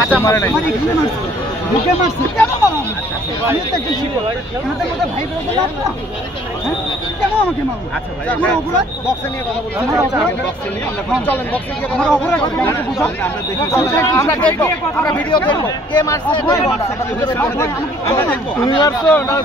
আচ্ছা মারে নাই মুখে মারছে কেন মারো আমি তো একটু ছিল আমাদের মধ্যে ভাই ব্রাদার না কেন আমাকে মারো আচ্ছা ভাই আমার অপরাধ বক্সে নিয়ে কথা বলছি বক্সে নিয়ে আমরা চলেন বক্সে গিয়ে আমার অপরাধ আমাকে বুঝাও আমরা দেখব আমরা ভিডিও দেখব কে মারছে আমরা দেখব তুমি মারছো না